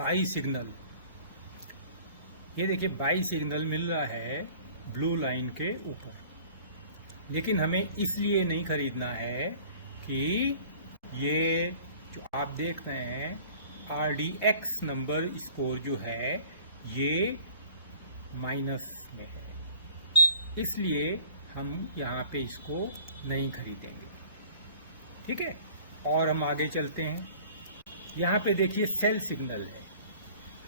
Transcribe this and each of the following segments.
By signal, ये देखिए by signal मिल रहा है ब्लू लाइन के ऊपर, लेकिन हमें इसलिए नहीं खरीदना है कि ये जो आप देख रहे हैं RDX नंबर स्कोर जो है ये माइनस में है, इसलिए हम यहाँ पे इसको नहीं खरीदेंगे। ठीक है, और हम आगे चलते हैं। यहाँ पे देखिए सेल सिग्नल है,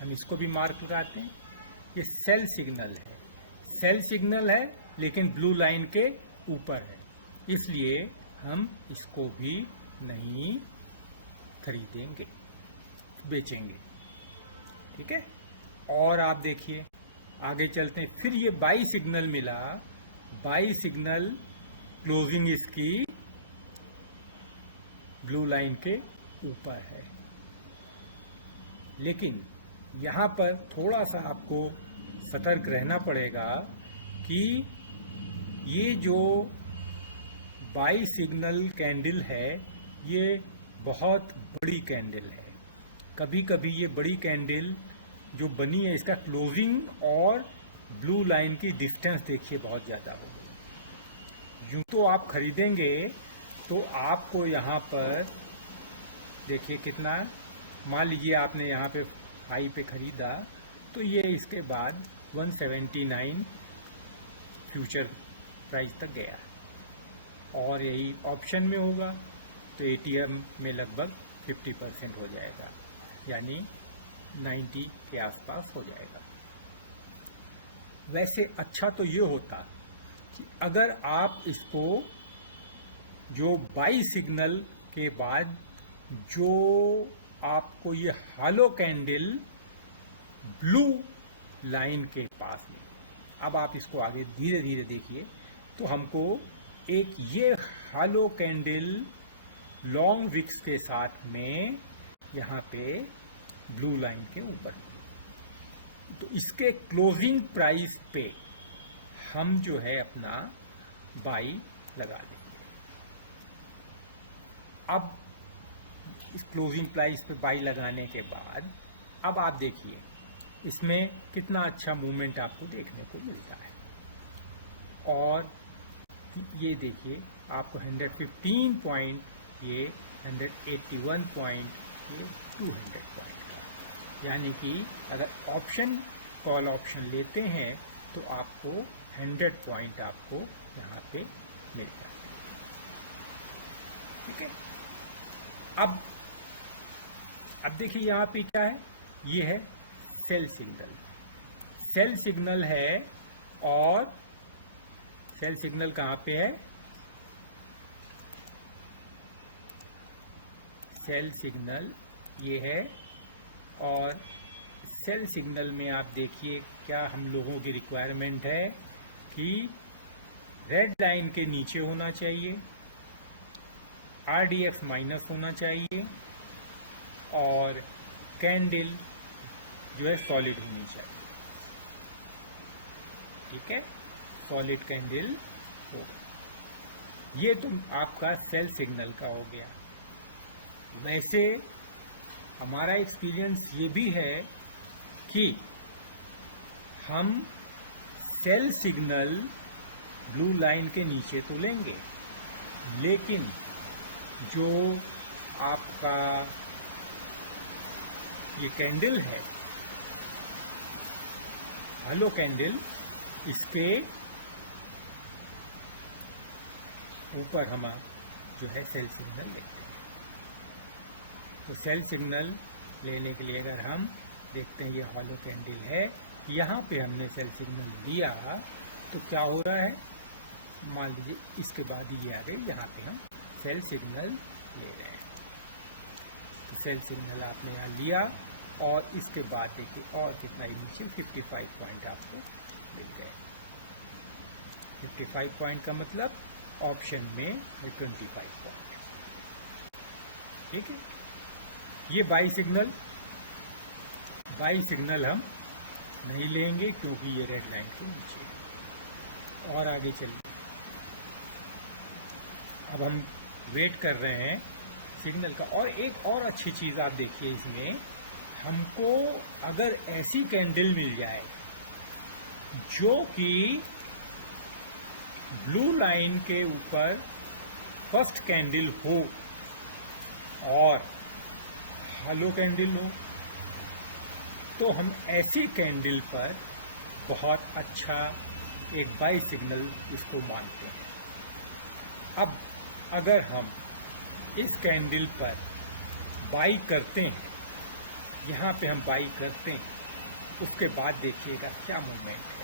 हम इसको भी मार्क लगाते हैं। ये सेल सिग्नल है, सेल सिग्नल है लेकिन ब्लू लाइन के ऊपर है, इसलिए हम इसको भी नहीं खरीदेंगे, बेचेंगे। ठीक है, और आप देखिए आगे चलते हैं। फिर ये बाई सिग्नल मिला, बाई सिग्नल क्लोजिंग इसकी ब्लू लाइन के ऊपर है, लेकिन यहाँ पर थोड़ा सा आपको सतर्क रहना पड़ेगा कि ये जो बाई सिग्नल कैंडल है ये बहुत बड़ी कैंडल है। कभी कभी ये बड़ी कैंडल जो बनी है इसका क्लोजिंग और ब्लू लाइन की डिस्टेंस देखिए बहुत ज़्यादा हो गई। यूँ तो आप खरीदेंगे तो आपको यहाँ पर देखिए कितना, मान लीजिए आपने यहाँ पे हाई पे खरीदा तो ये इसके बाद 179 फ्यूचर प्राइस तक गया, और यही ऑप्शन में होगा तो ATM में लगभग 50% हो जाएगा, यानी 90 के आसपास हो जाएगा। वैसे अच्छा तो ये होता कि अगर आप इसको जो बाई सिग्नल के बाद जो आपको ये हालो कैंडल ब्लू लाइन के पास में, अब आप इसको आगे धीरे धीरे देखिए तो हमको एक ये हालो कैंडल लॉन्ग विक्स के साथ में यहाँ पे ब्लू लाइन के ऊपर, तो इसके क्लोजिंग प्राइस पे हम जो है अपना बाई लगा देंगे। अब इस क्लोजिंग प्राइस पे बाई लगाने के बाद अब आप देखिए इसमें कितना अच्छा मूवमेंट आपको देखने को मिलता है, और ये देखिए आपको 115 पॉइंट, ये 181 पॉइंट, ये 200 पॉइंट का, यानी कि अगर ऑप्शन कॉल ऑप्शन लेते हैं तो आपको 100 पॉइंट आपको यहाँ पे मिलता है। ठीक है, अब देखिए यहाँ पे क्या है, ये है सेल सिग्नल। सेल सिग्नल है, और सेल सिग्नल कहाँ पे है, सेल सिग्नल ये है, और सेल सिग्नल में आप देखिए क्या हम लोगों की रिक्वायरमेंट है कि रेड लाइन के नीचे होना चाहिए, RDX माइनस होना चाहिए, और कैंडल जो है सॉलिड होनी चाहिए। ठीक है, सॉलिड कैंडल हो, ये तो आपका सेल सिग्नल का हो गया। वैसे हमारा एक्सपीरियंस ये भी है कि हम सेल सिग्नल ब्लू लाइन के नीचे तो लेंगे, लेकिन जो आपका ये कैंडल है हेलो कैंडल, इसके ऊपर हम जो है सेल सिग्नल लेते हैं। तो सेल सिग्नल लेने के लिए अगर हम देखते हैं ये हॉलो कैंडल है, यहाँ पे हमने सेल सिग्नल लिया तो क्या हो रहा है, मान लीजिए इसके बाद ये आ गई, यहाँ पे हम सेल सिग्नल ले रहे हैं। तो सेल सिग्नल आपने यहाँ लिया, और इसके बाद देखिए और कितना नीचे 55 पॉइंट आपको मिल गए। 55 पॉइंट का मतलब ऑप्शन में 25 पॉइंट। ठीक है, ये बाई सिग्नल हम नहीं लेंगे क्योंकि ये रेड लाइन के नीचे है। और आगे चलिए, अब हम वेट कर रहे हैं सिग्नल का। और एक और अच्छी चीज़ आप देखिए, इसमें हमको अगर ऐसी कैंडल मिल जाए जो कि ब्लू लाइन के ऊपर फर्स्ट कैंडल हो और हालो कैंडल हो, तो हम ऐसी कैंडल पर बहुत अच्छा एक बाई सिग्नल इसको मानते हैं। अब अगर हम इस कैंडल पर बाई करते हैं, यहाँ पे हम बाई करते हैं, उसके बाद देखिएगा क्या मूवमेंट है।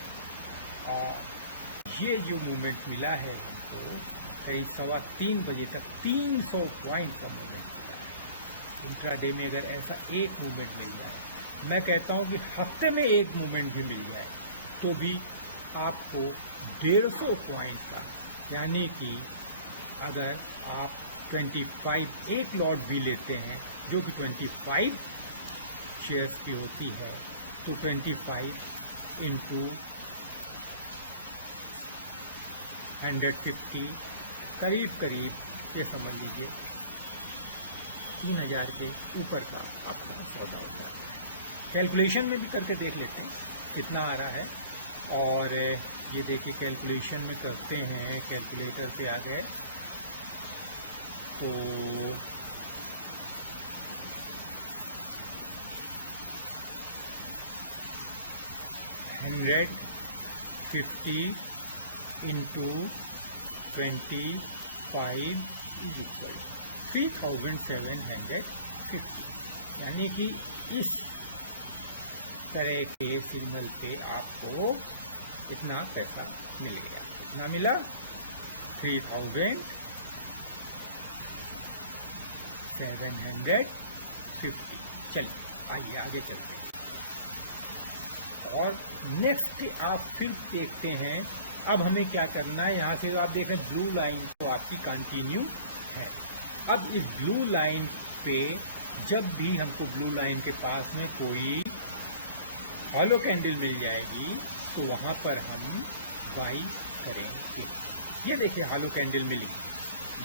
और ये जो मूवमेंट मिला है हमको करीब 3:15 बजे तक 300 पॉइंट का मूवमेंट मिला है। इंट्राडे में अगर ऐसा एक मूवमेंट मिल जाए, मैं कहता हूँ कि हफ्ते में एक मूवमेंट भी मिल जाए, तो भी आपको 150 पॉइंट का, यानी कि अगर आप 25 एक लॉट भी लेते हैं जो कि 25 शेयर्स की होती है, तो 25 इंटू 150 करीब ये समझ लीजिए 3000 के ऊपर का आपका सौदा होता है। कैलकुलेशन में भी करके देख लेते हैं कितना आ रहा है। और ये देखिए कैलकुलेशन में करते हैं, कैलकुलेटर पे आ गए तो $150 इंटू 25 इज इक्वल 3750, यानी कि इस तरह के सिग्नल पे आपको इतना पैसा मिल गया। कितना मिला? 3750। चलिए आइए आगे चलते हैं। और नेक्स्ट आप फिर देखते हैं, अब हमें क्या करना है। यहाँ से आप देख रहे हैं ब्लू लाइन तो आपकी कंटिन्यू है। अब इस ब्लू लाइन पे जब भी हमको ब्लू लाइन के पास में कोई हॉलो कैंडल मिल जाएगी तो वहां पर हम बाई करेंगे। ये देखिए हॉलो कैंडल मिली,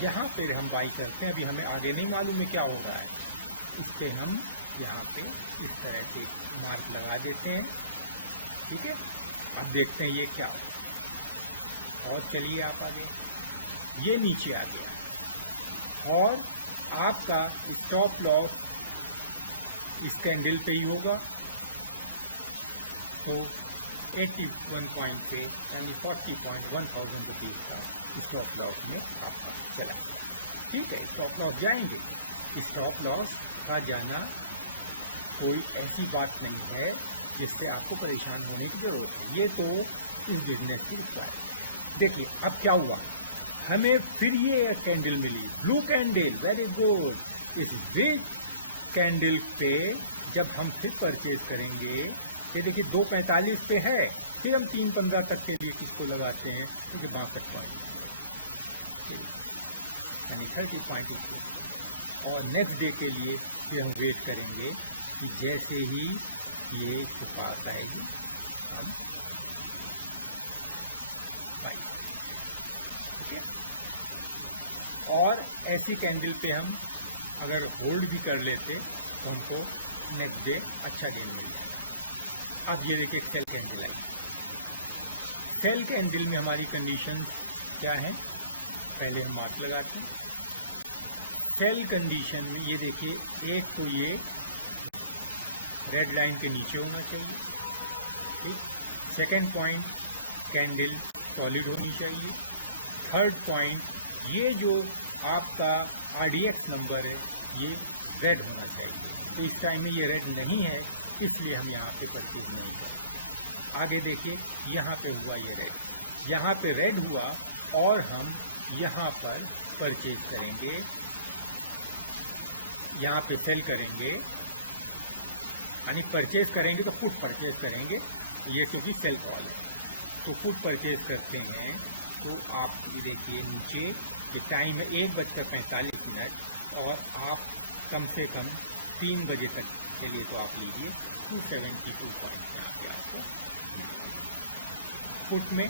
यहाँ पे हम बाई करते हैं। अभी हमें आगे नहीं मालूम है क्या हो रहा है, इससे हम यहाँ पे इस तरह से मार्क लगा देते हैं। ठीक है, अब देखते हैं ये क्या हो। और चलिए आप आगे, ये नीचे आ गया और आपका स्टॉप लॉस इस कैंडल पे ही होगा, तो 81 पॉइंट पे यानी 40.1000 रुपीज का स्टॉप लॉस में आपका चला। ठीक है, स्टॉप लॉस जाएंगे। स्टॉप लॉस का जाना कोई ऐसी बात नहीं है जिससे आपको परेशान होने की जरूरत है। ये तो इस बिजनेस की रिक्वायरमेंट। देखिए अब क्या हुआ, हमें फिर ये कैंडल मिली, ब्लू कैंडल, वेरी गुड। इस रेड कैंडल पे जब हम फिर परचेज करेंगे, ये देखिए 245 पे है, फिर हम 315 तक के लिए किसको लगाते हैं, क्योंकि 62 पॉइंट यानी 30 पॉइंट। और नेक्स्ट डे के लिए फिर हम वेट करेंगे कि जैसे ही ये पास आएगी हम बाई। ठीक है, और ऐसी कैंडल पे हम अगर होल्ड भी कर लेते तो हमको नेक्स्ट डे अच्छा गेन मिल जाएगा। अब ये देखिए सेल कैंडल आई। सेल कैंडल में हमारी कंडीशन क्या है, पहले हम मार्क लगाते हैं। सेल कंडीशन में ये देखिए, एक तो ये रेड लाइन के नीचे होना चाहिए। ठीक, सेकेंड पॉइंट कैंडल सॉलिड होनी चाहिए। थर्ड पॉइंट, ये जो आपका RDX नंबर है ये रेड होना चाहिए। तो इस टाइम में ये रेड नहीं है, इसलिए हम यहाँ पे परचेज नहीं करें। आगे देखिए, यहाँ पे हुआ ये रेड, यहाँ पे रेड हुआ और हम यहाँ पर परचेज करेंगे, यहाँ पे सेल करेंगे, यानी परचेज करेंगे तो पुट परचेज करेंगे। ये क्योंकि सेल कॉल है तो पुट परचेज करते हैं। तो आप ये देखिए नीचे ये टाइम है 1:45 और आप कम से कम 3 बजे तक के लिए तो आप लीजिए 272 पॉइंट यहाँ पे आपको पुट में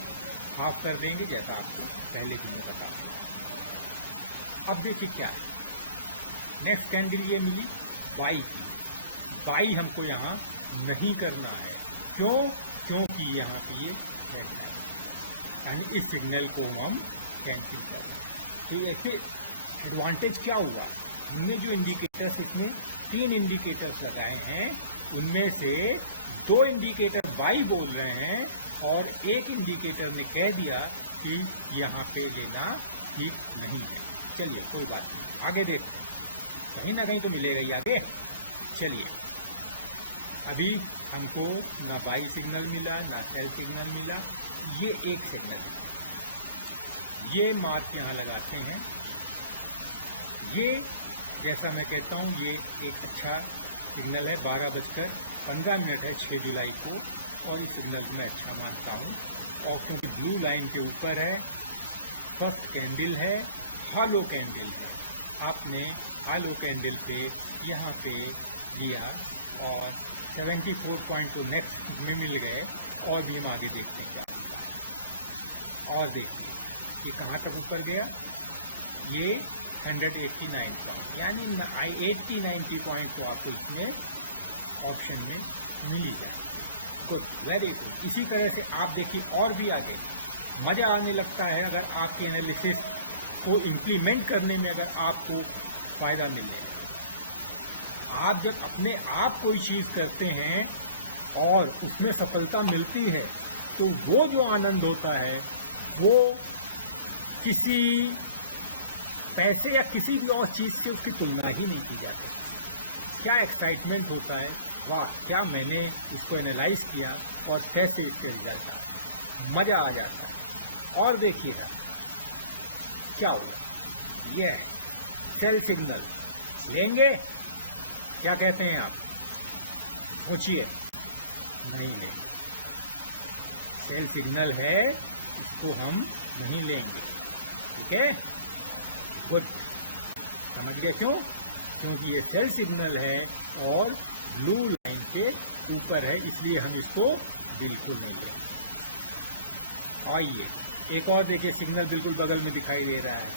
हाफ कर देंगे, जैसा आपको पहले भी मैं बता दिया। अब देखिए क्या है, नेक्स्ट कैंडल ये मिली बाई की, बाई हमको यहाँ नहीं करना है। क्यों? क्योंकि यहाँ पे ये हेड है, यानी इस सिग्नल को हम कैंसिल कर रहे हैं। तो ऐसे एडवांटेज क्या हुआ? हमने जो इंडिकेटर्स, इसमें 3 इंडिकेटर्स लगाए हैं, उनमें से 2 इंडिकेटर बाई बोल रहे हैं और एक इंडिकेटर ने कह दिया कि यहाँ पे लेना ठीक नहीं है। चलिए कोई बात नहीं, आगे देखते हैं, कहीं ना कहीं तो मिलेगा ही आगे। चलिए, अभी हमको ना बाई सिग्नल मिला ना सेल सिग्नल मिला, ये एक सिग्नल है। ये मार्क यहाँ लगाते हैं। ये जैसा मैं कहता हूँ ये एक अच्छा सिग्नल है। 12:15 है 6 जुलाई को, और इस सिग्नल को मैं अच्छा मानता हूँ। और क्योंकि ब्लू लाइन के ऊपर है, फर्स्ट कैंडल है, हॉलो कैंडल है, आपने हॉलो कैंडल पे यहाँ पे दिया और 74 पॉइंट तो नेक्स्ट में मिल गए। और भी हम आगे देखते हैं क्या होता है। और देखिए ये कहाँ तक ऊपर गया, ये 189 पॉइंट, यानी 80-90 पॉइंट तो आपको इसमें ऑप्शन में मिल ही जाए। Good, very good. इसी तरह से आप देखिए और भी आगे मजा आने लगता है अगर आपके एनालिसिस को इम्प्लीमेंट करने में अगर आपको फायदा मिले। आप जब अपने आप कोई चीज करते हैं और उसमें सफलता मिलती है तो वो जो आनंद होता है वो किसी पैसे या किसी भी और चीज से उसकी तुलना ही नहीं की जाती। क्या एक्साइटमेंट होता है, वाह क्या मैंने इसको एनालाइज किया और कैसे इसके रिजल्ट आया, मजा आ जाता है। और देखिएगा क्या हुआ, ये है सेल सिग्नल। लेंगे? क्या कहते हैं आप, सोचिए। नहीं लेंगे, सेल सिग्नल है, इसको हम नहीं लेंगे। ठीक है, गुड, समझ गए क्यों? क्योंकि ये सेल सिग्नल है और ब्लू लाइन के ऊपर है, इसलिए हम इसको बिल्कुल नहीं लेंगे। आइए एक और देखिए, सिग्नल बिल्कुल बगल में दिखाई दे रहा है,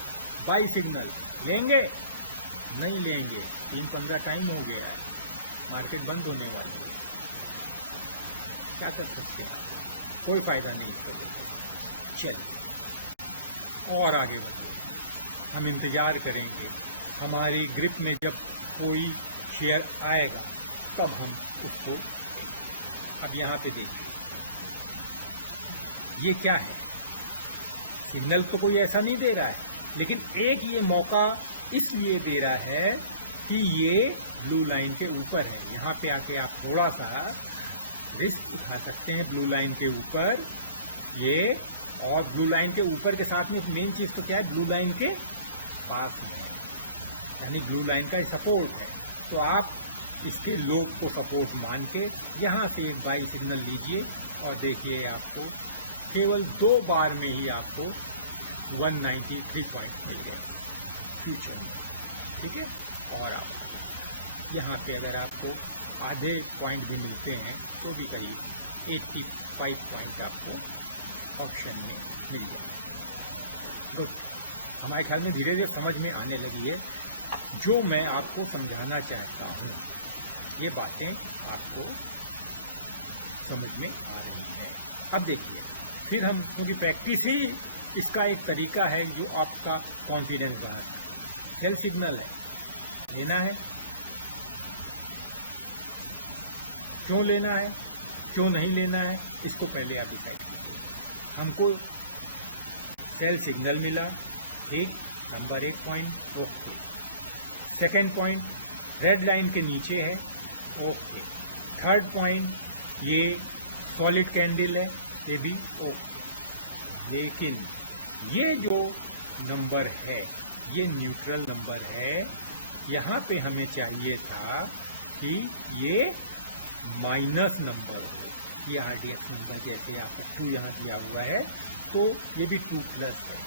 बाई सिग्नल। लेंगे? नहीं लेंगे, 3:15 टाइम हो गया है, मार्केट बंद होने वाली है। क्या कर सकते हैं, कोई फायदा नहीं इसको। चलिए और आगे बढ़िए, हम इंतजार करेंगे हमारी ग्रिप में जब कोई शेयर आएगा तब हम उसको। अब यहाँ पे देखिए ये क्या है, सिग्नल तो कोई ऐसा नहीं दे रहा है, लेकिन एक ये मौका इसलिए दे रहा है कि ये ब्लू लाइन के ऊपर है। यहाँ पे आके आप थोड़ा सा रिस्क उठा सकते हैं ब्लू लाइन के ऊपर ये, और ब्लू लाइन के ऊपर के साथ में मेन चीज तो क्या है, ब्लू लाइन के पास में है, यानी ब्लू लाइन का सपोर्ट है। तो आप इसके लोग को सपोर्ट मान के यहाँ से एक बाई सिग्नल लीजिए और देखिए आपको केवल 2 बार में ही आपको 193 पॉइंट मिल गए फ्यूचर में। ठीक है, और आप यहाँ पे अगर आपको आधे पॉइंट भी मिलते हैं तो भी करीब 85 पॉइंट आपको ऑप्शन में मिल जाए। गुड, हमारे ख्याल में धीरे धीरे समझ में आने लगी है। जो मैं आपको समझाना चाहता हूँ ये बातें आपको समझ में आ रही हैं। अब देखिए फिर हम, क्योंकि प्रैक्टिस ही इसका एक तरीका है जो आपका कॉन्फिडेंस बढ़ाता है। सेल सिग्नल है, लेना है, क्यों लेना है क्यों नहीं लेना है, इसको पहले आप डिसाइड कीजिए। हमको सेल सिग्नल मिला, ठीक, number 1 point, okay. Second point red line के नीचे है, ओके। थर्ड पॉइंट ये सॉलिड कैंडल है, ये भी ओके। लेकिन ये जो नंबर है ये न्यूट्रल नंबर है। यहाँ पे हमें चाहिए था कि ये माइनस नंबर हो, ये RDX नंबर जैसे आपको 2 यहाँ दिया हुआ है तो ये भी 2+ है।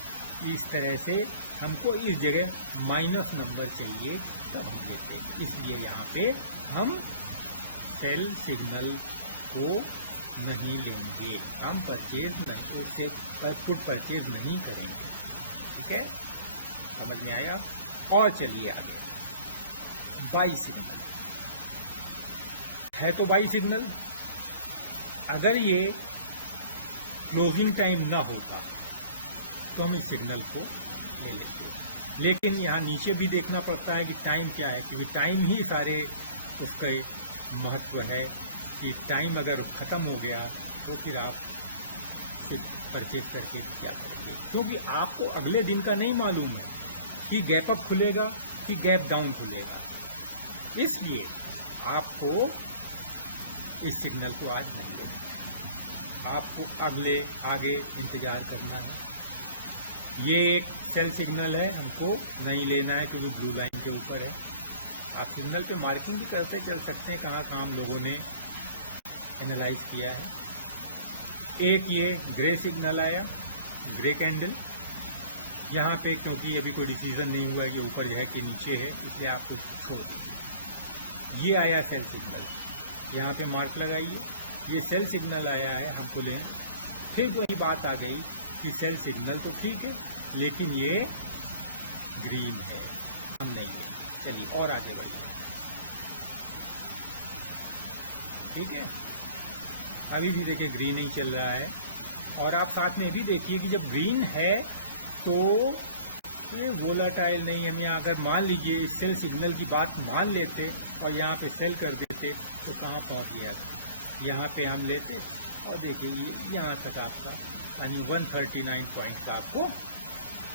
इस तरह से हमको इस जगह माइनस नंबर चाहिए तब हम लेते हैं। इसलिए यहाँ पे हम सेल सिग्नल को नहीं लेंगे, हम परचेज नहीं, उससे पुट परचेज नहीं करेंगे। ठीक है, समझ में आया। और चलिए आगे, बाई सिग्नल। है तो बाई सिग्नल। अगर ये क्लोजिंग टाइम ना होता तो हम इस सिग्नल को ले लेते, लेकिन यहाँ नीचे भी देखना पड़ता है कि टाइम क्या है, क्योंकि टाइम ही सारे उसका महत्व है कि टाइम अगर खत्म हो गया तो फिर आप परचेज करके क्या करेंगे, क्योंकि आपको अगले दिन का नहीं मालूम है कि गैप अप खुलेगा कि गैप डाउन खुलेगा। इसलिए आपको इस सिग्नल को आज नहीं लेना, आपको आगे इंतजार करना है। ये एक सेल सिग्नल है, हमको नहीं लेना है क्योंकि ब्लू लाइन के ऊपर है। आप सिग्नल पे मार्किंग भी करते चल सकते हैं कहाँ हम लोगों ने एनालाइज किया है। एक ये ग्रे सिग्नल आया, ग्रे कैंडल, यहाँ पे क्योंकि अभी कोई डिसीजन नहीं हुआ है कि ऊपर है कि नीचे है, इसलिए आपको छोड़ दीजिए। ये आया सेल सिग्नल, यहाँ पे मार्क लगाइए, ये सेल सिग्नल आया है, हमको लें। फिर वही बात आ गई कि सेल सिग्नल तो ठीक है लेकिन ये ग्रीन है, हम नहीं लेंगे। चलिए और आगे बढ़िए, ठीक है। अभी भी देखिए ग्रीन ही चल रहा है, और आप साथ में भी देखिए कि जब ग्रीन है तो ये वोलाटाइल नहीं। हम यहाँ अगर मान लीजिए इस सेल सिग्नल की बात मान लेते और यहाँ पे सेल कर देते तो कहाँ पहुँच गया, यहाँ पे हम लेते और देखिए ये यहाँ तक आपका यानी 139 पॉइंट का आपको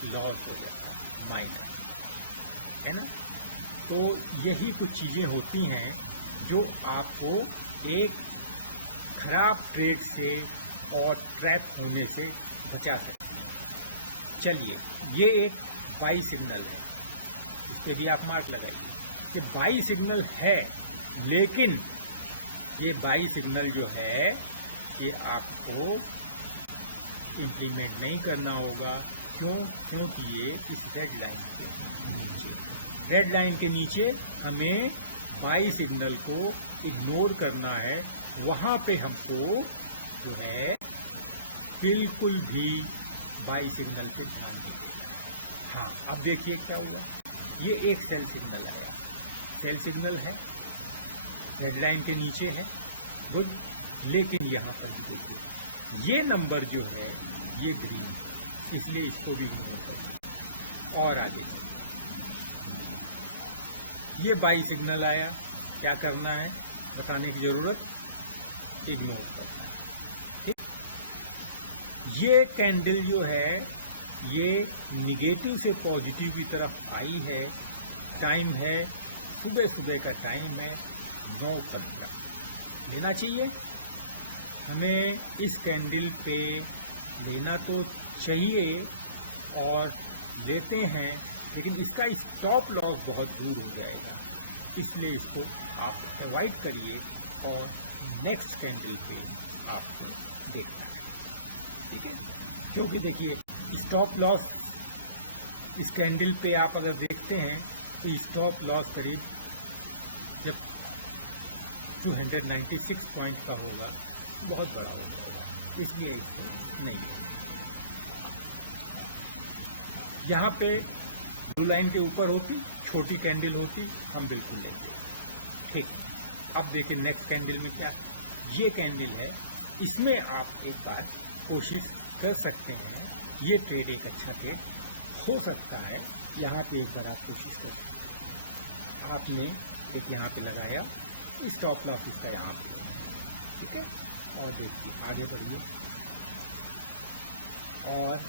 लॉस हो जाता, माइनस, है ना। तो यही कुछ चीज़ें होती हैं जो आपको एक खराब ट्रेड से और ट्रैप होने से बचा सकते हैं। चलिए, ये एक बाई सिग्नल है, इस पर भी आप मार्क लगाइए कि बाई सिग्नल है, लेकिन ये बाई सिग्नल जो है ये आपको इम्प्लीमेंट नहीं करना होगा। क्योंकि ये इस रेड लाइन के नीचे, रेड लाइन के नीचे हमें बाई सिग्नल को इग्नोर करना है। वहाँ पे हमको जो है बिल्कुल भी बाई सिग्नल पे ध्यान दीजिए। हाँ, अब देखिए क्या हुआ, ये एक सेल सिग्नल आया, सेल सिग्नल है, रेड लाइन के नीचे है, गुड। लेकिन यहाँ पर भी देखिए ये नंबर जो है ये ग्रीन है, इसलिए इसको भी इग्नोर करिए। और आगे ये बाई सिग्नल आया, क्या करना है बताने की जरूरत, इग्नोर करना है, ठीक। ये कैंडल जो है ये निगेटिव से पॉजिटिव की तरफ आई है। टाइम है सुबह सुबह का टाइम है 9:15, लेना चाहिए हमें इस कैंडल पे, लेना तो चाहिए और लेते हैं, लेकिन इसका स्टॉप लॉस बहुत दूर हो जाएगा, इसलिए इसको आप अवॉइड करिए और नेक्स्ट कैंडल पे आपको देखना है, ठीक है। क्योंकि देखिए स्टॉप लॉस इस कैंडल पे आप अगर देखते हैं तो स्टॉप लॉस करीब जब 296 पॉइंट का होगा बहुत बड़ा हो जाएगा, इसलिए इसको नहीं है। यहाँ पे ब्लू लाइन के ऊपर होती छोटी कैंडल होती, हम बिल्कुल लेंगे, ठीक। अब देखिए नेक्स्ट कैंडल में क्या, ये कैंडल है, इसमें आप एक बार कोशिश कर सकते हैं, ये ट्रेड एक अच्छा ट्रेड हो सकता है। यहाँ पे एक बार आप कोशिश कर सकते हैं, आपने एक यहाँ पे लगाया, स्टॉप लॉस इसका यहाँ पे, ठीक है। और देखिए आगे बढ़िए, और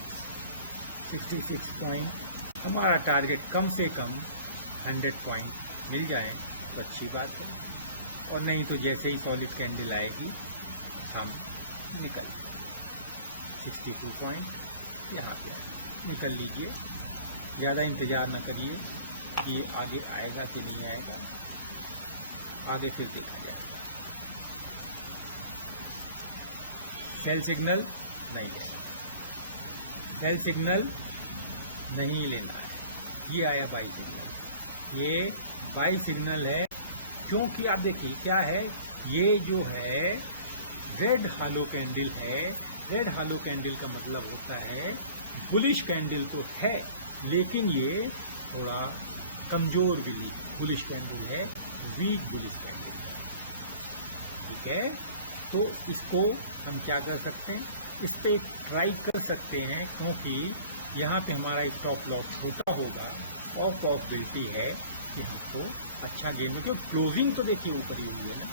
66 पॉइंट हमारा टारगेट, कम से कम 100 पॉइंट मिल जाए तो अच्छी बात है, और नहीं तो जैसे ही सॉलिड कैंडल आएगी हम निकल 62 पॉइंट यहाँ पे निकल लीजिए, ज़्यादा इंतज़ार न करिए कि ये आगे आएगा कि नहीं आएगा, आगे फिर देखा जाएगा। सेल सिग्नल नहीं लेना, सेल सिग्नल नहीं लेना है। ये आया बाई सिग्नल, ये बाई सिग्नल है, क्योंकि आप देखिए क्या है, ये जो है रेड हालो कैंडल है। रेड हालो कैंडल का मतलब होता है बुलिश कैंडल तो है, लेकिन ये थोड़ा कमजोर बुलिश कैंडल है, वीक बुलिश कैंडल है। ठीक है, तो इसको हम क्या कर सकते हैं, इस पे ट्राई कर सकते हैं, क्योंकि यहाँ पे हमारा स्टॉप लॉस छोटा होगा और पॉसिबिलिटी है कि हमको अच्छा गेन हो। क्योंकि क्लोजिंग तो देखिए ऊपर ही हुई है ना,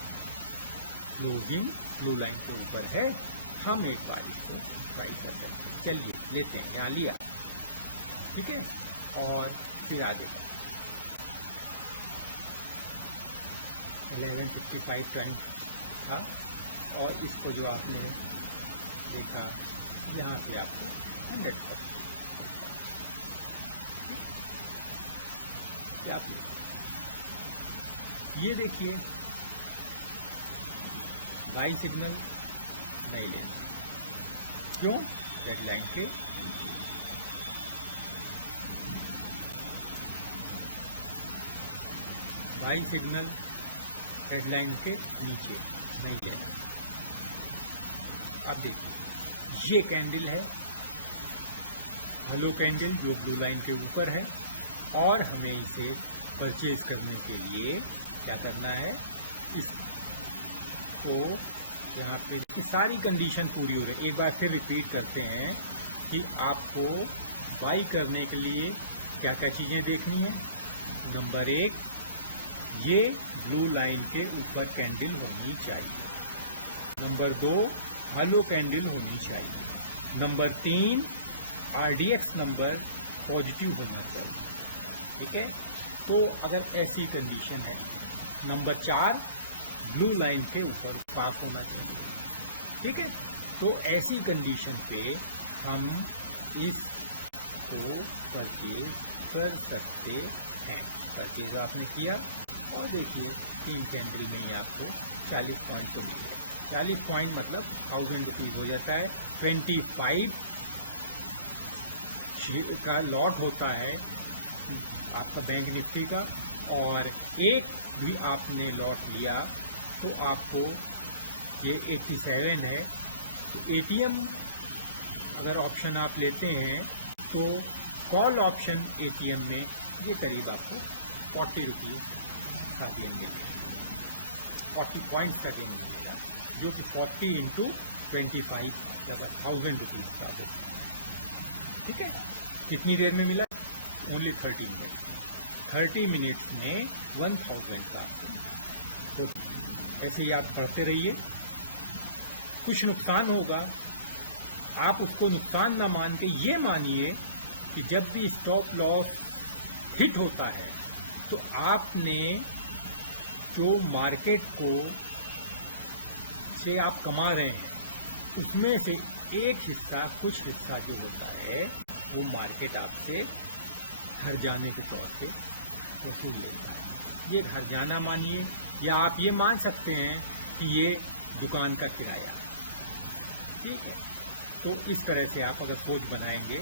क्लोजिंग ब्लू लाइन के ऊपर है, हम एक बार इसको ट्राई कर सकते हैं। चलिए लेते हैं, यहाँ लिया, ठीक है, और फिर आगे 1155 टर्न था, और इसको जो आपने देखा यहाँ से आपको 100% क्या ये देखिए बाई सिग्नल नहीं लेना, क्यों? रेड लाइन के बाई सिग्नल रेड लाइन के नीचे नहीं लेना। अब देखिए ये कैंडल है, हेलो कैंडल जो ब्लू लाइन के ऊपर है, और हमें इसे परचेज करने के लिए क्या करना है, इसको यहाँ पे सारी कंडीशन पूरी हो रही है। एक बार फिर रिपीट करते हैं कि आपको बाई करने के लिए क्या क्या चीजें देखनी है। नंबर 1, ये ब्लू लाइन के ऊपर कैंडल होनी चाहिए। नंबर 2, हेलो कैंडल होनी चाहिए। नंबर 3, RDX नंबर पॉजिटिव होना चाहिए, ठीक है, तो अगर ऐसी कंडीशन है। नंबर 4, ब्लू लाइन के ऊपर पास होना चाहिए, ठीक है, तो ऐसी कंडीशन पे हम इसको परचेज कर सकते हैं। परचेज आपने किया, और देखिए 3 कैंडल में ही आपको 40 पॉइंट तो मिल गया। 40 पॉइंट मतलब 1000 रुपीज हो जाता है। 25 का लॉट होता है आपका बैंक निफ्टी का, और एक भी आपने लॉट लिया तो आपको ये 87 है। तो ATM अगर ऑप्शन आप लेते हैं तो कॉल ऑप्शन ATM में ये करीब आपको 40 रुपीज का गेन मिलेगा, 40 पॉइंट्स का गेन मिलेगा, जो कि 40 इंटू 25 जब 1000 रुपीज का होगा, ठीक है। कितनी देर में मिला? Only 30 minute. 30 मिनट्स में 1000 का आपको। तो ऐसे ही आप पढ़ते रहिए। कुछ नुकसान होगा, आप उसको नुकसान ना मान के ये मानिए कि जब भी स्टॉप लॉस हिट होता है तो आपने जो मार्केट को से आप कमा रहे हैं उसमें से एक हिस्सा, कुछ हिस्सा जो होता है वो मार्केट आपसे हर जाने के तौर पे वसूल लेता है। ये हर जाना मानिए, या आप ये मान सकते हैं कि ये दुकान का किराया, ठीक है। तो इस तरह से आप अगर सोच बनाएंगे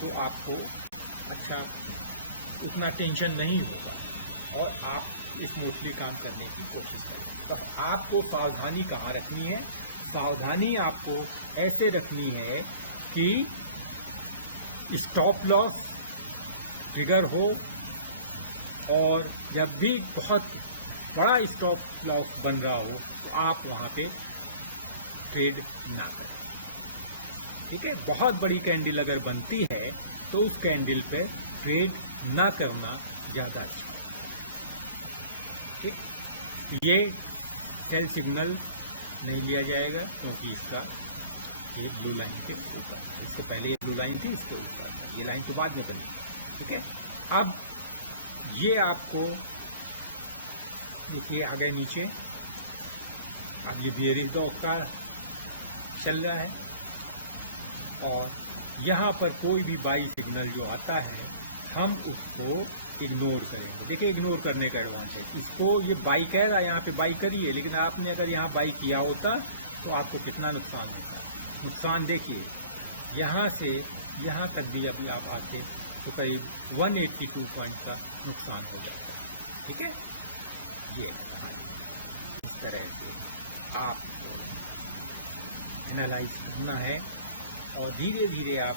तो आपको अच्छा उतना टेंशन नहीं होगा, और आप स्मूथली काम करने की कोशिश करें। तो आपको सावधानी कहाँ रखनी है? सावधानी आपको ऐसे रखनी है कि स्टॉप लॉस ट्रिगर हो, और जब भी बहुत बड़ा स्टॉप लॉस बन रहा हो तो आप वहां पे ट्रेड ना करें, ठीक है। बहुत बड़ी कैंडल अगर बनती है तो उस कैंडल पे ट्रेड ना करना ज्यादा अच्छा है, ठीक। ये सेल सिग्नल नहीं लिया जाएगा क्योंकि इसका ये ब्लू लाइन के ऊपर, इससे पहले ये ब्लू लाइन थी, इसके ऊपर ये लाइन तो बाद में बनी, ठीक है। अब ये आपको देखिए आ गए नीचे, अब ये बियरिश डॉग का चल रहा है, और यहाँ पर कोई भी बाई सिग्नल जो आता है हम उसको इग्नोर करेंगे। देखिए इग्नोर करने का एडवांटेज, इसको ये बाई कह रहा है, यहाँ पे बाई करिए, लेकिन आपने अगर यहाँ बाई किया होता तो आपको कितना नुकसान होता। नुकसान देखिए, यहाँ से यहाँ तक भी अभी आप आते तो करीब 182 पॉइंट का नुकसान हो जाता है, ठीक है। ये इस तरह से आपको एनालाइज करना है, और धीरे धीरे आप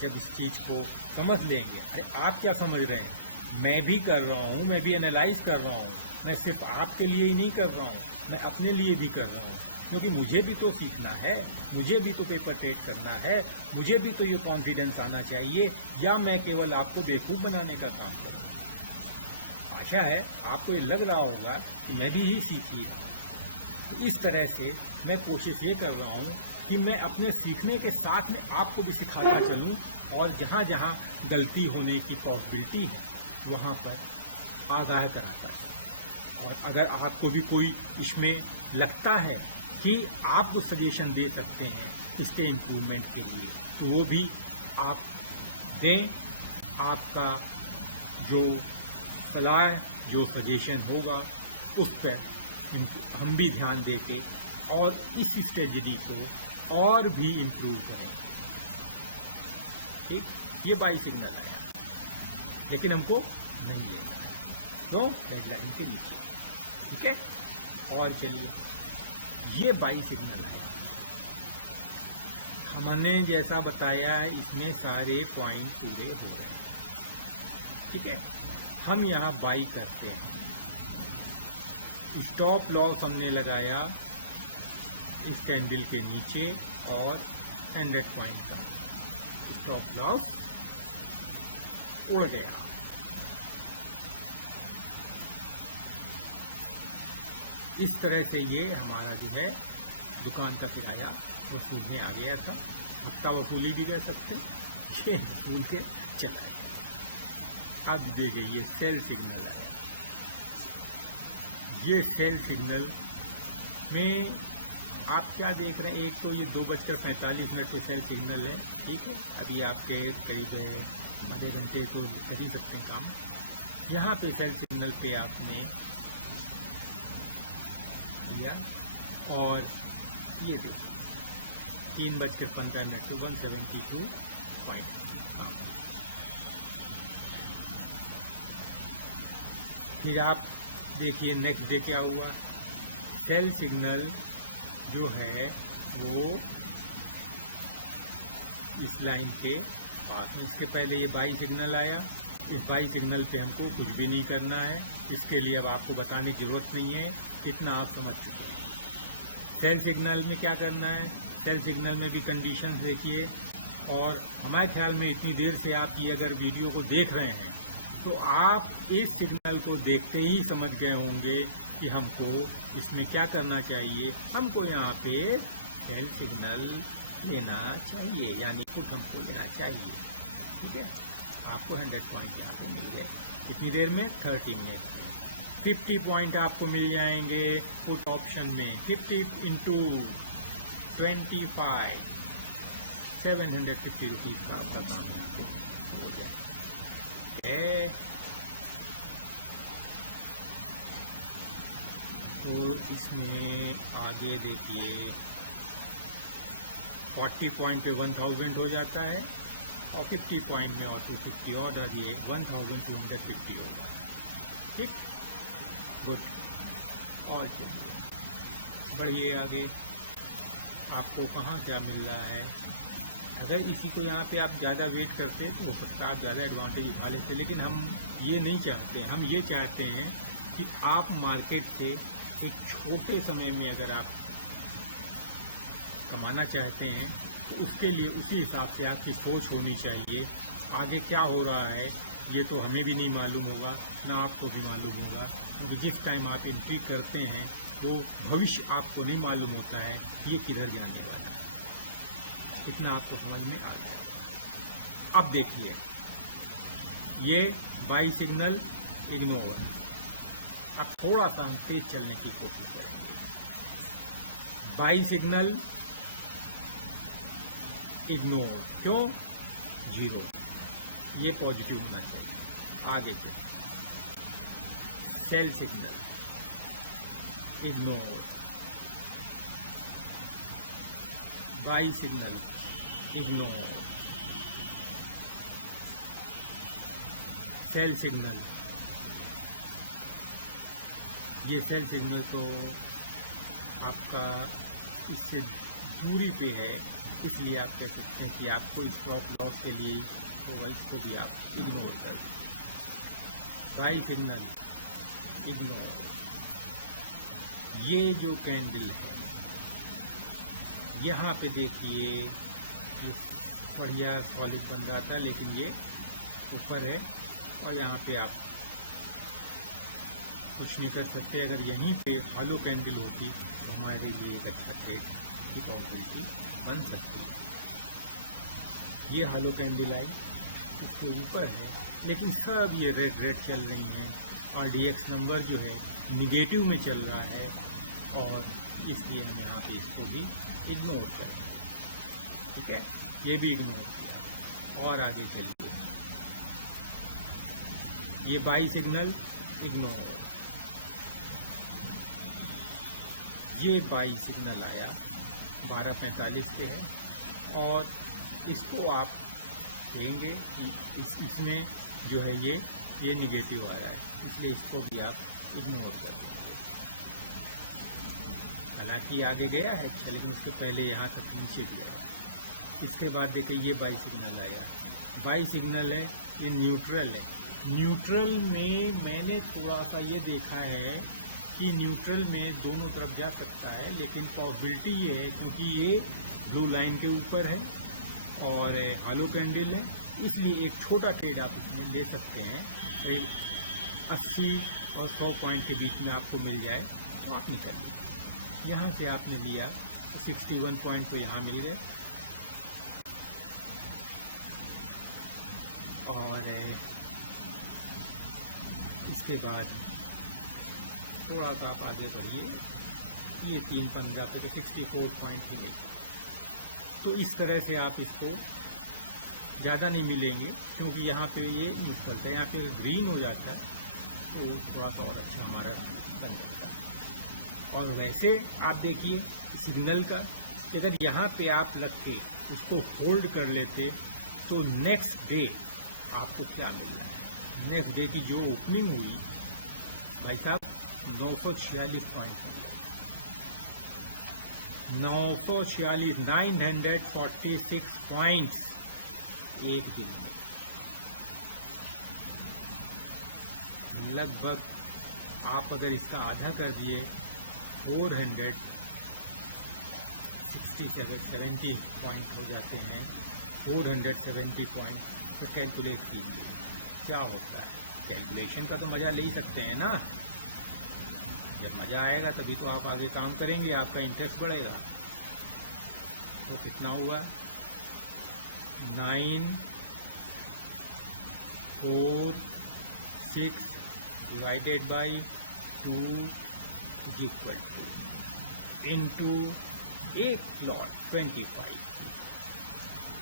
जब इस चीज को समझ लेंगे, अरे आप क्या समझ रहे हैं, मैं भी कर रहा हूँ, मैं भी एनालाइज कर रहा हूँ। मैं सिर्फ आपके लिए ही नहीं कर रहा हूँ, मैं अपने लिए भी कर रहा हूँ, क्योंकि मुझे भी तो सीखना है, मुझे भी तो पेपर टेक करना है, मुझे भी तो ये कॉन्फिडेंस आना चाहिए, या मैं केवल आपको बेवकूफ़ बनाने का काम कर रहा हूँ। आशा है आपको ये लग रहा होगा कि मैं भी ही सीख लिया। तो इस तरह से मैं कोशिश ये कर रहा हूँ कि मैं अपने सीखने के साथ में आपको भी सिखाता चलूँ, और जहाँ जहाँ गलती होने की पॉसिबिलिटी है वहाँ पर आगाह कराता चलूँ। और अगर आपको भी कोई इसमें लगता है कि आप कुछ सजेशन दे सकते हैं इसके इम्प्रूवमेंट के लिए, तो वो भी आप दें। आपका जो सलाह, जो सजेशन होगा, उस पर हम भी ध्यान देके और इस स्ट्रेटजी को और भी इम्प्रूव करें। ठीक, ये बाई सिग्नल आया, लेकिन हमको नहीं लेना है, तो डेडलाइन के नीचे। ठीक है, और चलिए, ये बाई सिग्नल है, हमने जैसा बताया इसमें सारे पॉइंट पूरे हो रहे हैं। ठीक है, हम यहाँ बाई करते हैं। स्टॉप लॉस हमने लगाया इस कैंडल के नीचे और 100 पॉइंट का स्टॉप लॉस उड़ गया। इस तरह से ये हमारा जो है दुकान का किराया वसूलने आ गया था। हफ्ता वसूली भी कह सकते, ये वसूल के चला गया। अब देखिए ये सेल सिग्नल आया। ये सेल सिग्नल में आप क्या देख रहे हैं, एक तो ये 2:45 पे सेल सिग्नल है। ठीक है, अभी आपके करीब आधे घंटे तो कर ही सकते हैं काम। यहाँ पे सेल सिग्नल पे आपने लिया, और ये देखो 3:15 पे 172 पॉइंट। फिर आप देखिए नेक्स्ट डे क्या हुआ। सेल सिग्नल जो है वो इस लाइन के पास में, इसके पहले ये बाई सिग्नल आया। इस बाई सिग्नल पे हमको कुछ भी नहीं करना है, इसके लिए अब आपको बताने की जरूरत नहीं है, इतना आप समझ चुके हैं। सेल सिग्नल में क्या करना है, सेल सिग्नल में भी कंडीशंस देखिए, और हमारे ख्याल में इतनी देर से आप ये अगर वीडियो को देख रहे हैं तो आप इस सिग्नल को देखते ही समझ गए होंगे कि हमको इसमें क्या करना चाहिए। हमको यहाँ पे सेल सिग्नल लेना चाहिए, यानी पुट हमको लेना चाहिए। ठीक है, आपको 100 पॉइंट यहाँ पे मिल गए। कितनी देर में? 30 मिनट में। 50 पॉइंट आपको मिल जाएंगे पुट ऑप्शन में। 50 इंटू 25, 750 रुपीज का आपका काम हो जाए। तो इसमें आगे देखिए 40 पॉइंट पे 1000 हो जाता है, और 50 पॉइंट में और 250 और डालिए 1250 होगा। ठीक, गुड। और चलिए बढ़िए आगे, आपको कहाँ क्या मिल रहा है। अगर इसी को यहाँ पे आप ज़्यादा वेट करते तो हो सकता है आप ज़्यादा एडवांटेज उठा लेते, लेकिन हम ये नहीं चाहते। हम ये चाहते हैं कि आप मार्केट से एक छोटे समय में अगर आप कमाना चाहते हैं तो उसके लिए उसी हिसाब से आपकी सोच होनी चाहिए। आगे क्या हो रहा है ये तो हमें भी नहीं मालूम होगा, ना आपको भी मालूम होगा, क्योंकि जिस टाइम आप एंट्री करते हैं वो भविष्य आपको नहीं मालूम होता है ये किधर जाने वाला है। इतना आपको समझ में आ गया। अब देखिए ये बाई सिग्नल इग्नोर। अब थोड़ा सा हम तेज चलने की कोशिश करेंगे। बाई सिग्नल इग्नोर, क्यों? 0, ये पॉजिटिव होना चाहिए। आगे चलिए, sell signal ignore, buy signal ignore, sell signal. ये सेल सिग्नल तो आपका इससे दूरी पे है, इसलिए आप कह सकते हैं कि आपको स्टॉप लॉस के लिए होगा, इसको भी आप इग्नोर कर दीजिए। By signal ignore. ये जो कैंडल है यहाँ पे देखिए ये बढ़िया सॉलिड बन रहा था, लेकिन ये ऊपर है और यहाँ पे आप कुछ नहीं कर सकते। अगर यहीं पे हॉलो कैंडल होती तो हमारे लिए एक अच्छा ट्रेड की पॉसिबिलिटी बन सकती है। ये हॉलो कैंडल आई, इसके ऊपर है, लेकिन सब ये रेड रेड चल रही हैं और डीएक्स नंबर जो है निगेटिव में चल रहा है, और इसलिए हम यहाँ पे इसको भी इग्नोर करेंगे। ठीक है, ये भी इग्नोर किया और आगे चलिए। ये बाई सिग्नल इग्नोर, ये बाई सिग्नल आया 12:45 पे है और इसको आप देंगे कि इसमें जो है ये निगेटिव आ रहा है, इसलिए इसको भी आप इग्नोर कर देंगे। हालांकि आगे गया है अच्छा, लेकिन उसके पहले यहाँ तक नीचे गया। इसके बाद देखिए ये बाई सिग्नल आया, बाई सिग्नल है, ये न्यूट्रल है। न्यूट्रल में मैंने थोड़ा सा ये देखा है कि न्यूट्रल में दोनों तरफ जा सकता है, लेकिन पॉसिबिलिटी ये है क्योंकि ये ब्लू लाइन के ऊपर है और हॉलो कैंडल है, इसलिए एक छोटा ट्रेड आप इसमें ले सकते हैं। 80 और 100 पॉइंट के बीच में आपको मिल जाए तो आप निकल लीजिए। यहाँ से आपने लिया तो 61 पॉइंट तो यहाँ मिल गए और इसके बाद थोड़ा सा आप आगे बढ़िए, ये 3:15 पे तो 64 पॉइंट ही मिले। तो इस तरह से आप इसको ज़्यादा नहीं मिलेंगे क्योंकि यहाँ पे ये यूज करते हैं, यहाँ पे ग्रीन हो जाता है तो थोड़ा सा और अच्छा हमारा बन जाता है। और वैसे आप देखिए सिग्नल का, अगर यहाँ पे आप लग के उसको होल्ड कर लेते तो नेक्स्ट डे आपको क्या मिल रहा है। नेक्स्ट डे की जो ओपनिंग हुई भाई साहब 946 पॉइंट, 946 946 पॉइंट्स एक दिन में। लगभग आप अगर इसका आधा कर दिए 470 पॉइंट हो जाते हैं, 470 पॉइंट। तो कैलकुलेट कीजिए क्या होता है। कैलकुलेशन का तो मजा ले ही सकते हैं ना, जब मजा आएगा तभी तो आप आगे काम करेंगे, आपका इंटरेस्ट बढ़ेगा। तो कितना हुआ 946 divided by 2 is equal two into एक प्लॉट 25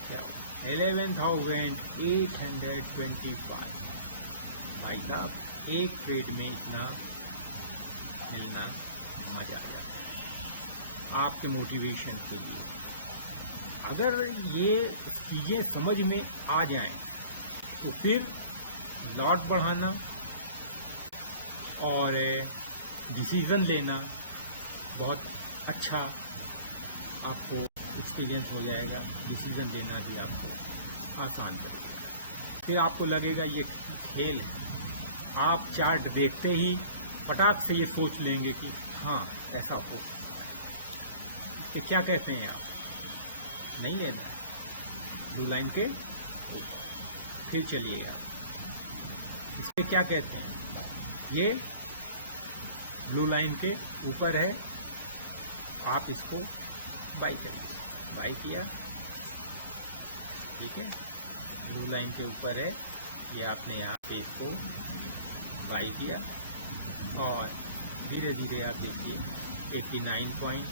क्या होगा 11,825। भाई साहब एक ट्रेड में इतना मिलना मजा आ जाता है आपके मोटिवेशन के लिए। अगर ये चीज़ें समझ में आ जाएं तो फिर लॉट बढ़ाना और डिसीजन लेना बहुत अच्छा आपको एक्सपीरियंस हो जाएगा। डिसीजन लेना भी आपको आसान पड़ेगा। फिर आपको लगेगा ये खेल है। आप चार्ट देखते ही फटाक से ये सोच लेंगे कि हाँ ऐसा हो। कि क्या कहते हैं आप, नहीं लेना है ब्लू लाइन के ऊपर। फिर चलिए आप इसके क्या कहते हैं, ये ब्लू लाइन के ऊपर है, आप इसको बाई करिए। बाई किया, ठीक है, ब्लू लाइन के ऊपर है, ये आपने यहाँ पे इसको बाई किया और धीरे धीरे आप देखिए 89 पॉइंट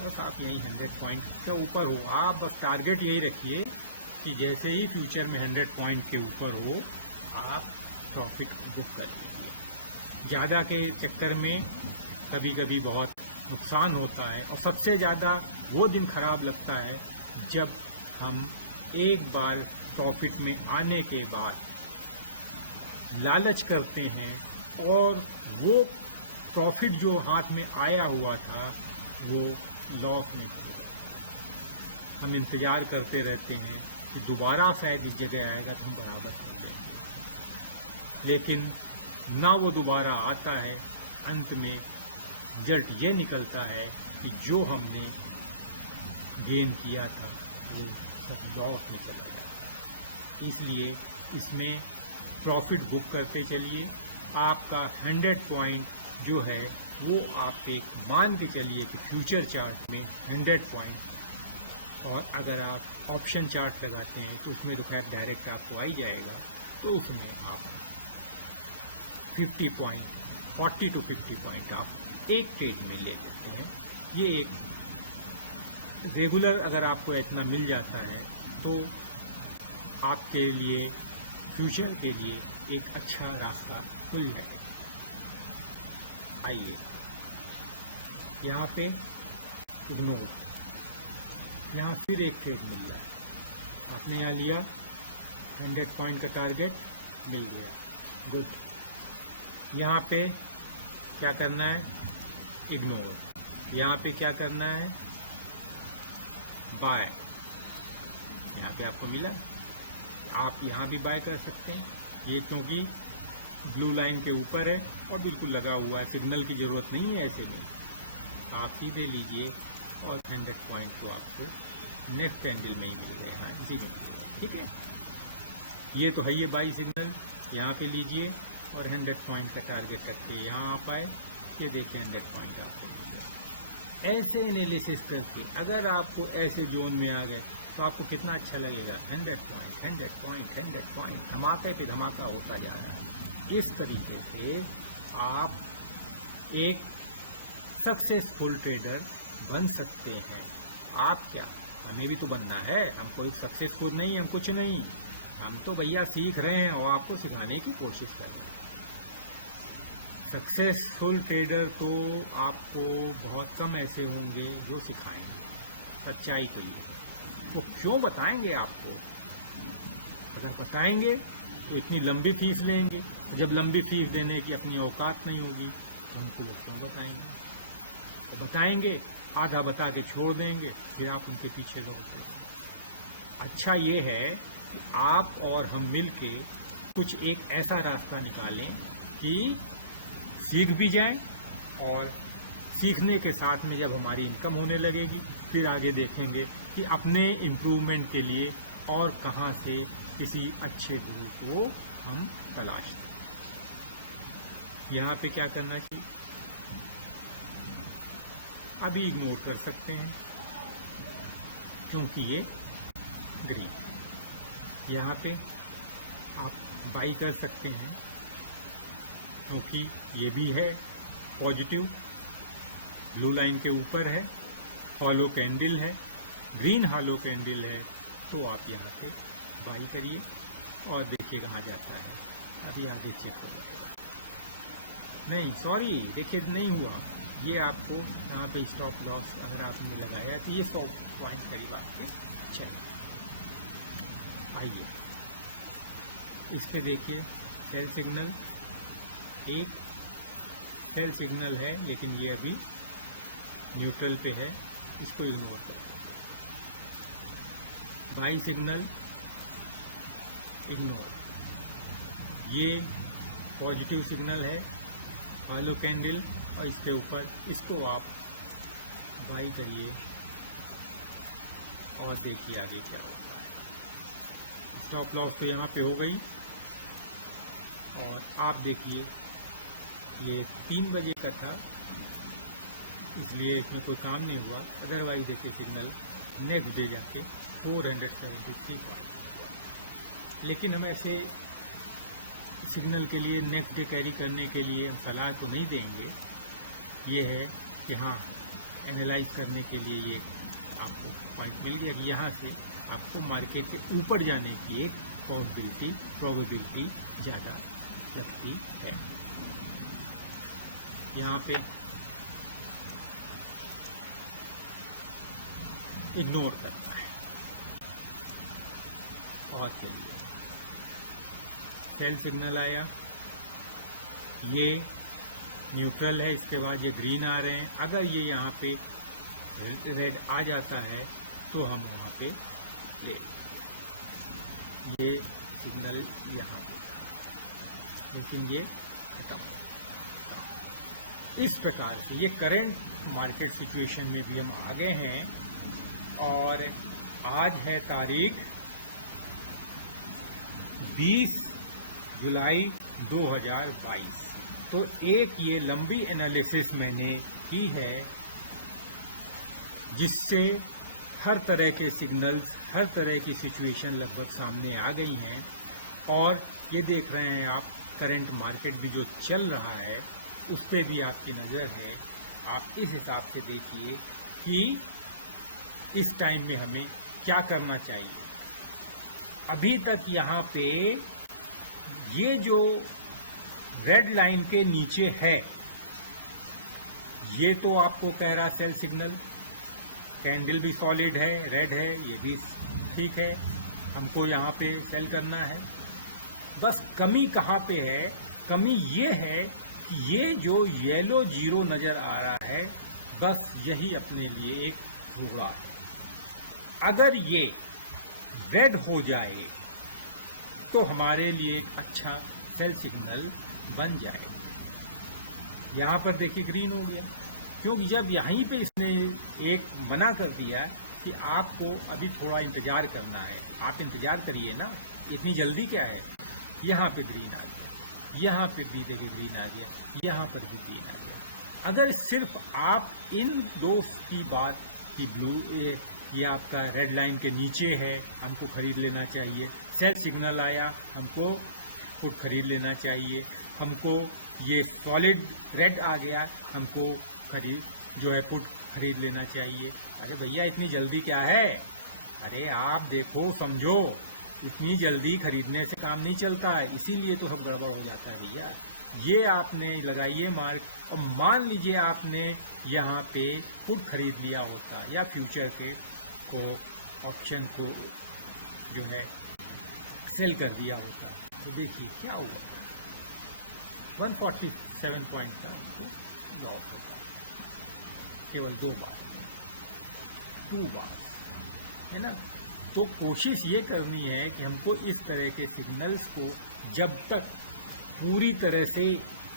बस आप यही 100 पॉइंट से ऊपर हो। आप बस टारगेट यही रखिए कि जैसे ही फ्यूचर में 100 पॉइंट के ऊपर हो आप प्रॉफिट बुक कर लीजिए। ज़्यादा के चक्कर में कभी कभी बहुत नुकसान होता है और सबसे ज़्यादा वो दिन खराब लगता है जब हम एक बार प्रॉफिट में आने के बाद लालच करते हैं और वो प्रॉफिट जो हाथ में आया हुआ था वो लॉस में चले जाता है। हम इंतज़ार करते रहते हैं कि दोबारा शायद इस जगह आएगा तो हम बराबर कर देंगे, लेकिन ना वो दोबारा आता है। अंत में रिजल्ट ये निकलता है कि जो हमने गेन किया था वो सब लॉस में चला जाता है। इसलिए इसमें प्रॉफिट बुक करते चलिए। आपका 100 पॉइंट जो है वो आप एक मान के चलिए कि फ्यूचर चार्ट में 100 पॉइंट, और अगर आप ऑप्शन चार्ट लगाते हैं तो उसमें तो खैर डायरेक्ट आपको आ ही जाएगा, तो उसमें आप 50 पॉइंट 40 to 50 पॉइंट आप एक ट्रेड में ले लेते हैं। ये एक रेगुलर अगर आपको इतना मिल जाता है तो आपके लिए फ्यूचर के लिए एक अच्छा रास्ता खुल जाएगा। आइए यहाँ पे इग्नोर, यहाँ फिर एक ट्रेड मिल रहा है। आपने यहाँ लिया, 100 पॉइंट का टारगेट मिल गया, गुड। यहाँ पे क्या करना है, इग्नोर। यहाँ पे क्या करना है, बाय। यहाँ पे आपको मिला, आप यहाँ भी बाय कर सकते हैं। ये क्योंकि ब्लू लाइन के ऊपर है और बिल्कुल लगा हुआ है, सिग्नल की ज़रूरत नहीं है। ऐसे में आप सीधे लीजिए और 100 पॉइंट तो आपको नेक्स्ट कैंडल में ही मिल गए। हाँ, इसी में मिल गए, ठीक है। ये तो है ये बाई सिग्नल, यहाँ पे लीजिए और 100 पॉइंट का टारगेट रखिए। यहाँ आप आए, ये देखिए 100 पॉइंट आपको मिल गए। ऐसे एनालिसिस करके अगर आपको ऐसे जोन में आ गए तो आपको कितना अच्छा लगेगा। 100 पॉइंट 100 पॉइंट 100 पॉइंट, धमाके पे धमाका होता जा रहा है। इस तरीके से आप एक सक्सेसफुल ट्रेडर बन सकते हैं। आप क्या, हमें भी तो बनना है। हम कोई सक्सेसफुल नहीं, हम कुछ नहीं, हम तो भैया सीख रहे हैं और आपको सिखाने की कोशिश कर रहे हैं। सक्सेसफुल ट्रेडर तो आपको बहुत कम ऐसे होंगे जो सिखाएंगे, सच्चाई तो ये है। वो क्यों बताएंगे आपको? अगर बताएंगे तो इतनी लंबी फीस लेंगे, जब लंबी फीस देने की अपनी औकात नहीं होगी तो उनको वो क्यों बताएंगे? तो बताएंगे, आधा बता के छोड़ देंगे, फिर आप उनके पीछे दौड़ते हैं। अच्छा ये है कि आप और हम मिलके कुछ एक ऐसा रास्ता निकालें कि सीख भी जाएं, और सीखने के साथ में जब हमारी इनकम होने लगेगी फिर आगे देखेंगे कि अपने इम्प्रूवमेंट के लिए और कहाँ से किसी अच्छे गुरु को हम तलाश करें। यहाँ पे क्या करना चाहिए, अभी इग्नोर कर सकते हैं क्योंकि ये ग्रीन। यहाँ पे आप बाई कर सकते हैं क्योंकि ये भी है पॉजिटिव, ब्लू लाइन के ऊपर है, हॉलो कैंडल है, ग्रीन हॉलो कैंडल है, तो आप यहाँ पे बाई करिए और देखिए कहाँ जाता है। अभी आगे चेक करो, नहीं सॉरी देखिए नहीं हुआ। ये आपको यहाँ पे स्टॉप लॉस अगर आपने लगाया तो ये 100 पॉइंट करीब आपके चले। आइए इस पे देखिए, सेल सिग्नल, एक सेल सिग्नल है लेकिन ये अभी न्यूट्रल पे है, इसको इग्नोर करें। बाई सिग्नल इग्नोर, ये पॉजिटिव सिग्नल है, हॉलो कैंडल, और इसके ऊपर इसको आप बाई करिए और देखिए आगे क्या होता है। स्टॉप लॉस तो यहाँ पे हो गई, और आप देखिए ये 3 बजे का था इसलिए इसमें कोई काम नहीं हुआ। अदरवाइज देखिए सिग्नल नेक्स्ट डे जाके 473 पॉइंट। लेकिन हम ऐसे सिग्नल के लिए नेक्स्ट डे कैरी करने के लिए हम सलाह तो नहीं देंगे। ये है कि हाँ, एनालाइज करने के लिए ये आपको पॉइंट मिल गया कि यहाँ से आपको मार्केट के ऊपर जाने की एक प्रोबेबिलिटी ज़्यादा लगती है। यहाँ पे इग्नोर करना है। और चलिए, सेल सिग्नल आया, ये न्यूट्रल है, इसके बाद ये ग्रीन आ रहे हैं। अगर ये यहाँ पे रेड आ जाता है तो हम वहाँ पे ले लें। ये सिग्नल यहाँ पे, लेकिन ये खत्म। इस प्रकार से ये करंट मार्केट सिचुएशन में भी हम आ गए हैं। और आज है तारीख 20 जुलाई 2022। तो एक ये लंबी एनालिसिस मैंने की है जिससे हर तरह के सिग्नल्स, हर तरह की सिचुएशन लगभग सामने आ गई हैं। और ये देख रहे हैं आप, करंट मार्केट भी जो चल रहा है उस पर भी आपकी नज़र है। आप इस हिसाब से देखिए कि इस टाइम में हमें क्या करना चाहिए। अभी तक यहाँ पे ये जो रेड लाइन के नीचे है, ये तो आपको कह रहा सेल सिग्नल, कैंडल भी सॉलिड है, रेड है, ये भी ठीक है, हमको यहाँ पे सेल करना है। बस कमी कहाँ पे है? कमी ये है कि ये जो येलो जीरो नजर आ रहा है, बस यही अपने लिए एक रोड़ा है। अगर ये रेड हो जाए तो हमारे लिए एक अच्छा सेल सिग्नल बन जाएगा। यहाँ पर देखिए ग्रीन हो गया, क्योंकि जब यहीं पे इसने एक मना कर दिया कि आपको अभी थोड़ा इंतजार करना है। आप इंतजार करिए ना, इतनी जल्दी क्या है। यहाँ पे ग्रीन आ गया, यहाँ पे भी देखिए ग्रीन आ गया, यहाँ पर भी ग्रीन आ गया। अगर सिर्फ आप इन दो की बात की ब्लू ये आपका रेड लाइन के नीचे है, हमको खरीद लेना चाहिए, सेल सिग्नल आया, हमको पुट खरीद लेना चाहिए, हमको ये सॉलिड रेड आ गया, हमको जो है पुट खरीद लेना चाहिए। अरे भैया इतनी जल्दी क्या है? अरे आप देखो, समझो, इतनी जल्दी खरीदने से काम नहीं चलता है, इसीलिए तो सब गड़बड़ हो जाता है भैया। ये आपने लगाइए मार्क, और मान लीजिए आपने यहाँ पे पुट खरीद लिया होता या फ्यूचर के को ऑप्शन को जो है सेल कर दिया होता, तो देखिए क्या हुआ, 147 पॉइंट का लॉस होता, केवल 2 बार, है ना। तो कोशिश ये करनी है कि हमको इस तरह के सिग्नल्स को जब तक पूरी तरह से,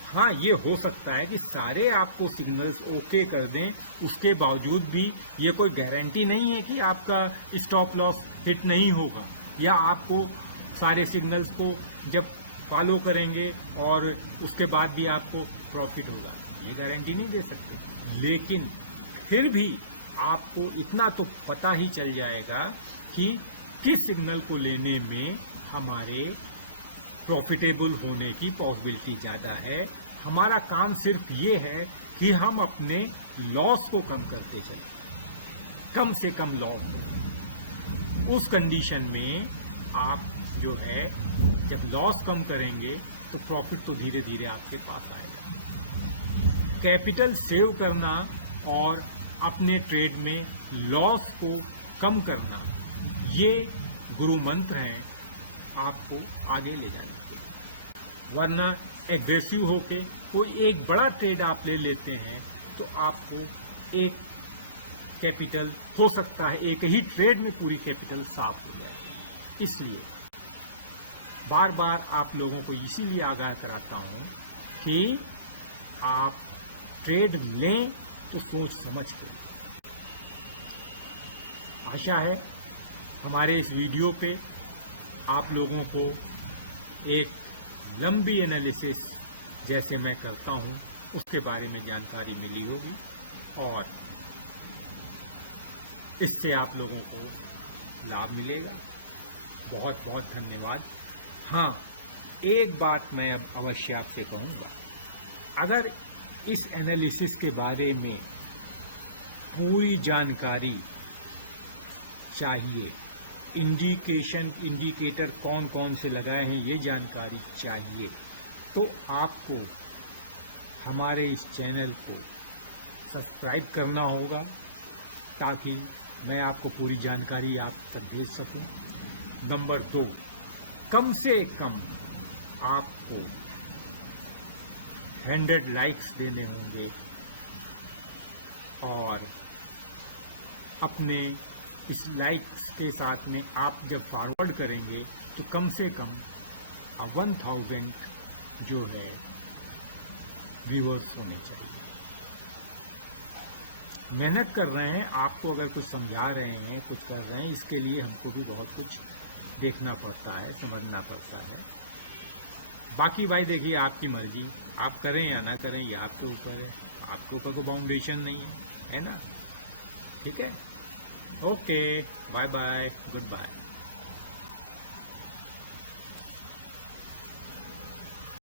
हाँ ये हो सकता है कि सारे आपको सिग्नल्स ओके कर दें, उसके बावजूद भी ये कोई गारंटी नहीं है कि आपका स्टॉप लॉस हिट नहीं होगा, या आपको सारे सिग्नल्स को जब फॉलो करेंगे और उसके बाद भी आपको प्रॉफिट होगा, ये गारंटी नहीं दे सकते। लेकिन फिर भी आपको इतना तो पता ही चल जाएगा कि किस सिग्नल को लेने में हमारे प्रॉफिटेबल होने की पॉसिबिलिटी ज़्यादा है। हमारा काम सिर्फ ये है कि हम अपने लॉस को कम करते चलें, कम से कम लॉस। उस कंडीशन में आप जो है जब लॉस कम करेंगे तो प्रॉफिट तो धीरे धीरे आपके पास आएगा। कैपिटल सेव करना और अपने ट्रेड में लॉस को कम करना, ये गुरु मंत्र हैं आपको आगे ले जाने के। वरना एग्रेसिव होके कोई एक बड़ा ट्रेड आप ले लेते हैं तो आपको एक कैपिटल हो सकता है, एक ही ट्रेड में पूरी कैपिटल साफ हो जाए। इसलिए बार बार आप लोगों को इसीलिए आगाह कराता हूं कि आप ट्रेड लें तो सोच समझ कर। आशा है हमारे इस वीडियो पे आप लोगों को एक लंबी एनालिसिस जैसे मैं करता हूं उसके बारे में जानकारी मिली होगी, और इससे आप लोगों को लाभ मिलेगा। बहुत बहुत धन्यवाद। हाँ, एक बात मैं अब अवश्य आपसे कहूँगा, अगर इस एनालिसिस के बारे में पूरी जानकारी चाहिए, इंडिकेटर कौन कौन से लगाए हैं ये जानकारी चाहिए, तो आपको हमारे इस चैनल को सब्सक्राइब करना होगा ताकि मैं आपको पूरी जानकारी आप तक भेज सकूं। नंबर 2, कम से कम आपको 100 लाइक्स देने होंगे और अपने इस लाइक्स के साथ में आप जब फॉरवर्ड करेंगे तो कम से कम 1000 जो है व्यूअर्स होने चाहिए। मेहनत कर रहे हैं, आपको अगर कुछ समझा रहे हैं, कुछ कर रहे हैं, इसके लिए हमको भी बहुत कुछ देखना पड़ता है, समझना पड़ता है। बाकी भाई देखिए आपकी मर्जी, आप करें या ना करें ये आपके ऊपर है, आपके ऊपर कोई बाउंडेशन नहीं है ना। ठीक है, okay, bye bye, good bye.